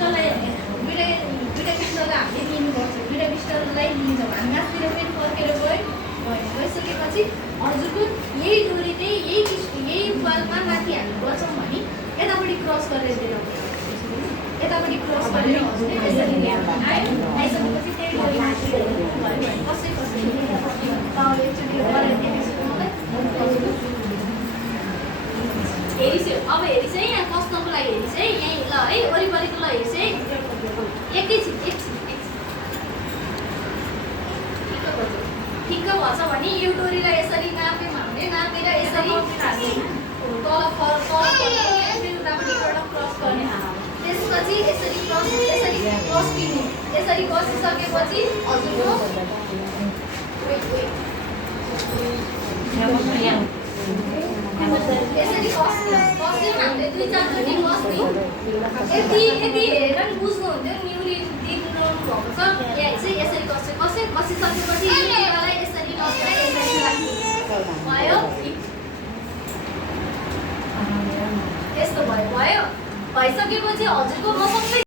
पिस्टललाई दुईटा पिस्टललाई हामीले लिनुपर्छ, दुईटा पिस्टललाई लिन्छौँ हामी, माथितिर पनि फर्केर गइसकेपछि हजुरको यही डोरी चाहिँ यही बलमा माथि हामी बचाउँ भने यतापट्टि क्रस गरेर दिएर यतापट्टि क्रस गरेर हजुरले यसरी आइसकेपछि त्यही डोरी कसै एकचोटि हेरी अब हेरी चाहिँ यहाँ कस्नको लागि हेरी चाहिँ यहीँ ल है वरिपरिको ल हेरी चाहिँ एकैछिन ठिक्क भएछ भने यो डोरीलाई यसरी नाप्यौँ हामीले, नापेर यसरी तल क्रस गर्ने, त्यसपछि यसरी क्रस दिने, यसरी कसिसकेपछि हजुरको यसरी कस्यौँ हामीले 2-4 चोटि कस्यौँ। यति हेरेर नि बुझ्नुहुन्थ्यो न्युली दिनु भएको छ। यहाँ चाहिँ यसरी कसिसकेपछि यो टिकालाई यसरी नस्ताइ यसरी राख्नु भयो, यस्तो भयो भइसकेपछि हजुरको म सबै